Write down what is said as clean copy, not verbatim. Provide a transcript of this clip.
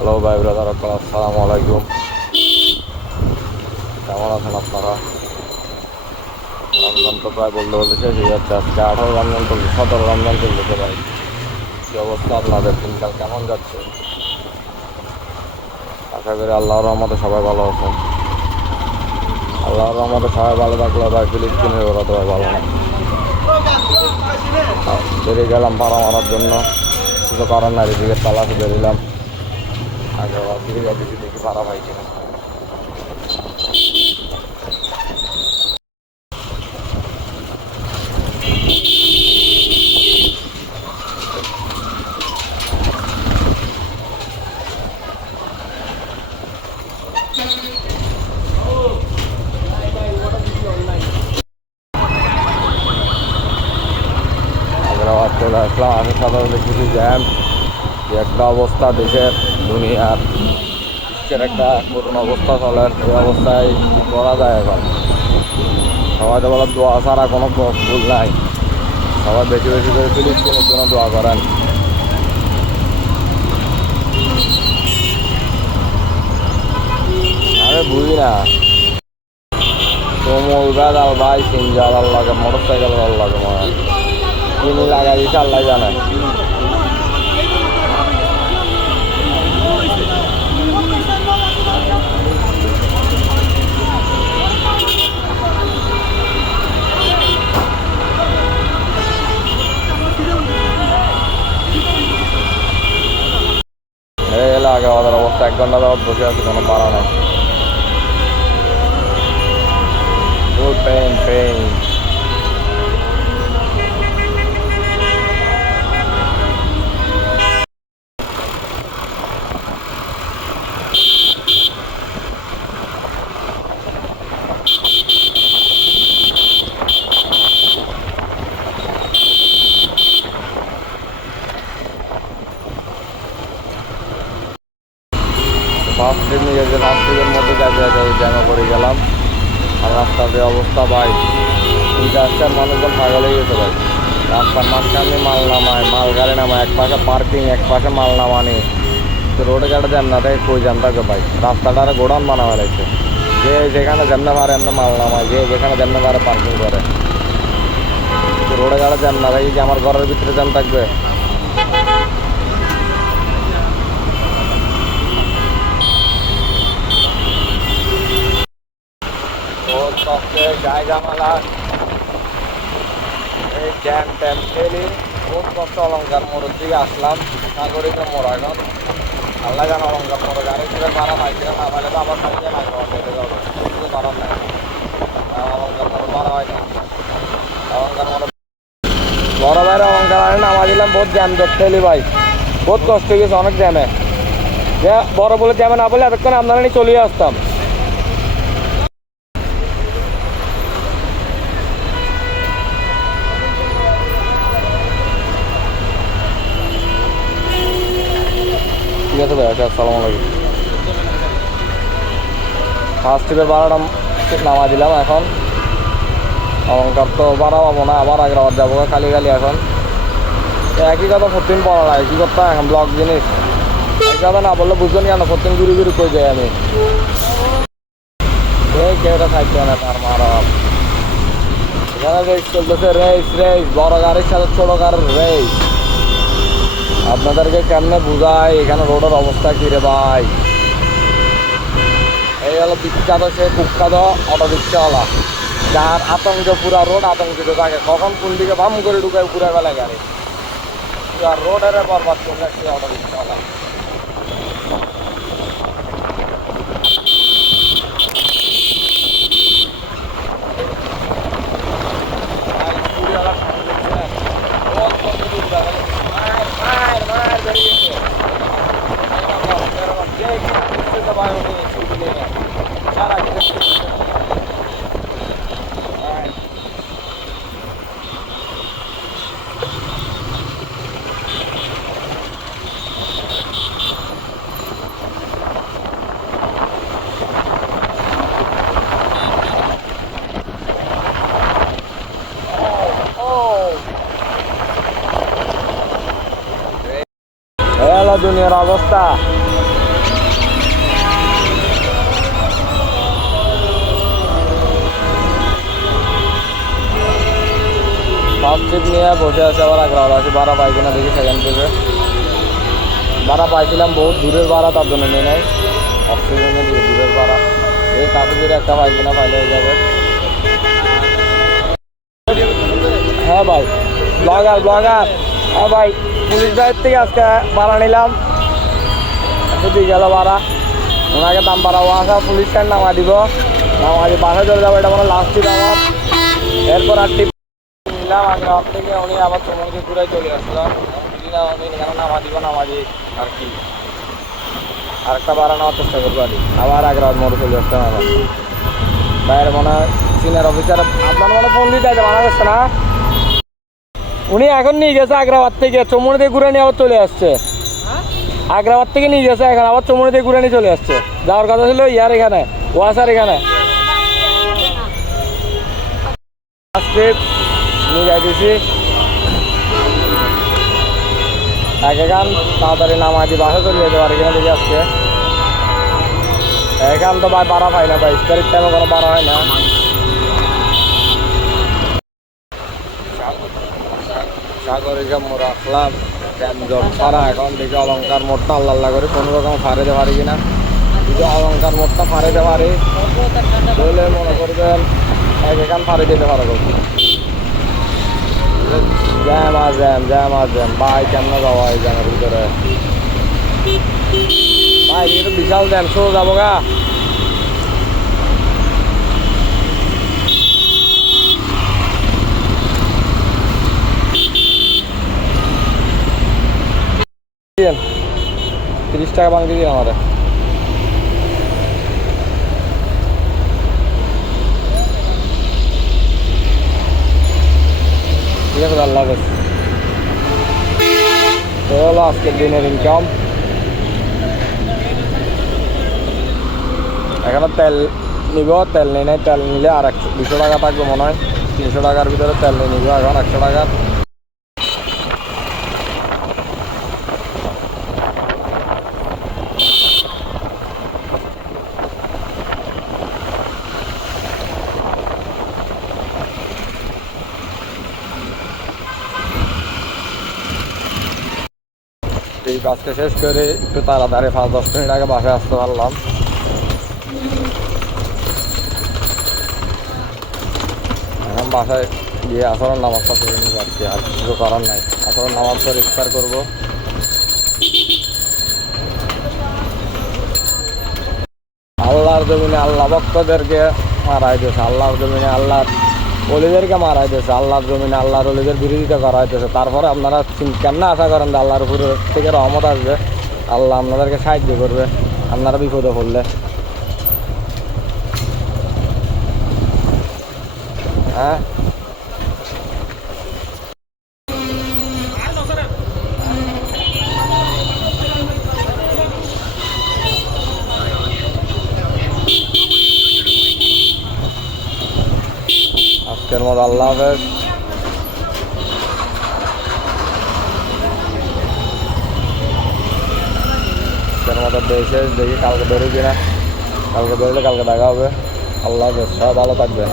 Hello ভাই brother, আসসালামু আলাইকুম। কেমন আছেন আপনারা? রমজান তো প্রায় বলতে বলতে শেষ হয়ে যাচ্ছে। আজকে 18 রমজান চলছে, 17 রমজান চলতেছে ভাই। কি অবস্থা আপনাদের? দিনকাল কেমন যাচ্ছে? আশা করি আল্লাহর রহমতে সবাই ভালো আছেন। আল্লাহর রহমতে সবাই ভালো থাকলে ভাই ফিলিস্তিনের ওরা তো ভাই ভালো না। বেরিয়ে গেলাম পাড়া মারার জন্য, কিছু করার নাই, এদিকে তালাশে বেরিলাম। আগে ফিরে যাচ্ছি, দেখি পাড়া ভাই কিনা। হায়দ্রাবাদ চলে আসলাম, আসার সাথে সাথে কিছু জ্যাম, যে একটা অবস্থা দেশের দুনিয়ার বিশ্বের একটা করুণ অবস্থা চলে। এই অবস্থায় কি করা যায় এখন? সবাই তো বলে দোয়া ছাড়া কোনো ভুল নাই। সবাই বেশি বেশি করে ফিলিস্তিনের জন্য দোয়া করেন। আমি বুঝি না, তুমুল বেদাল ভাই, সিনজাল আল্লাহকে, মোটর সাইকেল আল্লাহকে, মনে হয় কিনি লাগাই দিচ্ছে আল্লাহ জানে। এই এলাকা ওদের অবস্থা, 1 ঘন্টা যাওয়ার বসে আছে, কোনো পাড়া নাই। ফুল পেইন পেইন। ফার্স্ট ট্রিপ নিয়ে গেছে, ফার্স্ট ট্রিপের মধ্যে যাতে যাতে জ্যামে পড়ে গেলাম। আর রাস্তার যে অবস্থা ভাই, রাস্তার মানুষজন পাগল হয়ে গেছে ভাই। রাস্তার মাঝখানে মাল নামায়, মাল গাড়ি নামায়, এক পাশে পার্কিং, এক পাশে মাল নামানি। তো রোডে গাড়ি জ্যাম না থাকে, কই জ্যাম থাকবে ভাই? রাস্তাটা আর গোডাউন বানানো লাগছে, যে যেখানে যেমনে পারে এমনি মাল নামায়, যে যেখানে যেমনে পারে পার্কিং করে। তো রোডে গাড়ি জ্যাম না থাকে কি আমার ঘরের ভিতরে জ্যাম থাকবে? জায়গা মালা, এই জ্যাম ট্যাম খেলি, বহুত কষ্ট। অলঙ্কার মোড়ের দিকে আসলাম, নাগরিকের মোড় এখন। আল্লাহ জানো অলঙ্কার মোড়ে গাড়ি ছেড়ে ভাড়া পাইছিলাম, না পাইলে তো আবার সামনে না যেতে যাবে, কিছু করার নাই। অলঙ্কার মোড়ে ভাড়া হয় না। অলঙ্কার মোড়ে বড় ভাইয়ের অলঙ্কার আনে নামা দিলাম, বহুত জ্যাম ধরতে এলি ভাই, বহুত কষ্ট হয়ে গেছে অনেক জ্যামে। যে বড় বলে জ্যামে না বলে এতক্ষণ আপনারা নিয়ে চলিয়ে আসতাম। ঠিক আছে ভাই, আচ্ছা, আসসালামু আলাইকুম। ফার্স্ট ট্রিপের ভাড়াটা নামা দিলাম এখন। অলঙ্কার তো ভাড়া পাবো না, আবার হায়দ্রাবাদ যাবো খালি খালি এখন। একই কথা প্রতিদিন পড়া নাই, কী করতে এখন ব্লগ জিনিস একই কথা না বললে বুঝবেন কেন? প্রতিদিন ঘুরি ঘুরি কই যাই আমি। এই কেউটা থাকবে না তার মারা। এখানে রেস চলতেছে, রেস রেস, বড় গাড়ির সাথে ছোট গাড়ির রেস। আপনাদেরকে কেমনে বুঝাই এখানে রোডের অবস্থা কী রে ভাই? এই হলো বিখ্যাত সে কুখ্যাত অটো রিক্সাওয়ালা, যার আতঙ্কে পুরা রোড আতঙ্কিত থাকে, কখন কোন দিকে বাম করে ঢুকে পুরা বেলা গাড়ি, পুরা রোডের বরবাদ করে রাখছে অটো রিক্সাওয়ালা। দুনিয়ার অবস্থা। লাস্ট ট্রিপ নিয়ে বসে আছে, আবার আগ্রাবাদ আছে। ভাড়া পাই কিনা দেখি সেকেন্ড ট্রিপে। ভাড়া পাইছিলাম বহুত দূরের ভাড়া, তার জন্য নিয়ে নেয়। অক্সিজেনে দিয়ে দূরের ভাড়া, এই কাছে যদি একটা পাই কিনা পাইলে হয়ে যাবে। হ্যাঁ ভাই, ব্লগার ব্লগার। হ্যাঁ ভাই, পুলিশ দায়ের থেকে আজকে ভাড়া নিলাম, দিয়ে গেল ভাড়া। ওনাকে দাম বাড়াবো, আসা পুলিশ স্ট্যান্ড নামা দিব, নামা দিয়ে বাসায় চলে যাবো। এটা মানে লাস্ট ট্রিপ আমার। এরপর আর ট্রিপ নিলাম আগ্রাবাদ থেকে। উনি আবার চমনকে ঘুরাই চলে আসলাম। উনি এখানে নামা দিব, নামা দিয়ে আর কি আরেকটা ভাড়া নেওয়ার চেষ্টা করবো আর কি। আবার আগ্রাবাদ মোড়ে চলে আসতাম আবার। বাইরে মনে হয় সিনিয়র অফিসার আপনার মনে ফোন দিতে আছে, মানা করছে না। উনি এখন নিয়ে গেছে আগ্রাবাদ থেকে, চমুনি দিয়ে ঘুরে নিয়ে আবার চলে আসছে। আগ্রাবাদ থেকে নিয়ে গেছে, এখন আবার চমুনি দিয়ে ঘুরে নিয়ে চলে আসছে। যাওয়ার কথা ছিল ইয়ার এখানে, ওয়াসার এখানে। নিয়ে যাইতেছি এখান, তাড়াতাড়ি নামাই দিয়ে বাসা চলে যেতে পারে কিনা দেখি আজকে। এখান তো ভাই বাড়া পাই না ভাই, ইফতারির টাইমে কোনো বাড়া হয় না। সাগরিকা মোড় আসলাম, ক্যামজট ছাড়া। এখন দেখি অলঙ্কার মোড়টা আল্লাহ করে কোনো রকম ফাড়াইতে পারি কিনা। যদি অলঙ্কার মোড়টা ফাড়াইতে পারি তাহলে মনে করবেন এখান ফাড়ে দিতে পারবো। জ্যাম আর জ্যাম, জ্যাম আর জ্যাম ভাই, কেমন যাওয়া এই জ্যামের ভিতরে ভাই? কিন্তু বিশাল জ্যাম, শো যাবো গা। $30 ভাঙতে দিন আমাদের। ঠিক আছে, আল্লাহ হাফেজ। তো হলো আজকের দিনের ইনকাম। এখানে তেল নিব, তেল নেই নাই, তেল নিলে আর 200 টাকা থাকবে মনে হয়। 300 টাকার ভিতরে তেল নিয়ে নিব এখন 100 টাকার। এই কাজটা শেষ করে একটু তাড়াতাড়ি 5-10 মিনিট আগে বাসায় আসতে পারলাম। এখন বাসায় গিয়ে আসরের নামাজটা পড়ে নিব আর কি, আর কিছু করার নাই। আসরের নামাজ পরে ইফতার করবো। আল্লাহর জমিনে আল্লাহ ভক্তদেরকে মারা হইতেছে, আল্লাহর জমিনে আল্লাহর অলিদেরকে মারা হইতেছে, আল্লাহর জমিনে আল্লাহর অলিদের বিরোধিতা করা হইতেছে। তারপরে আপনারা কেমন আশা করেন যে আল্লাহর উপরে থেকে রহমত আসবে, আল্লাহ আপনাদেরকে সাহায্য করবে আপনারা বিপদে পড়লে? হ্যাঁ, আজকের মতো আল্লাহ হাফেজ। আজকের মতো দেশে দেখি কালকে বেরোই কিনা, কালকে বেরোলে কালকে দেখা হবে। আল্লাহ হাফেজ, সবাই ভালো থাকবেন।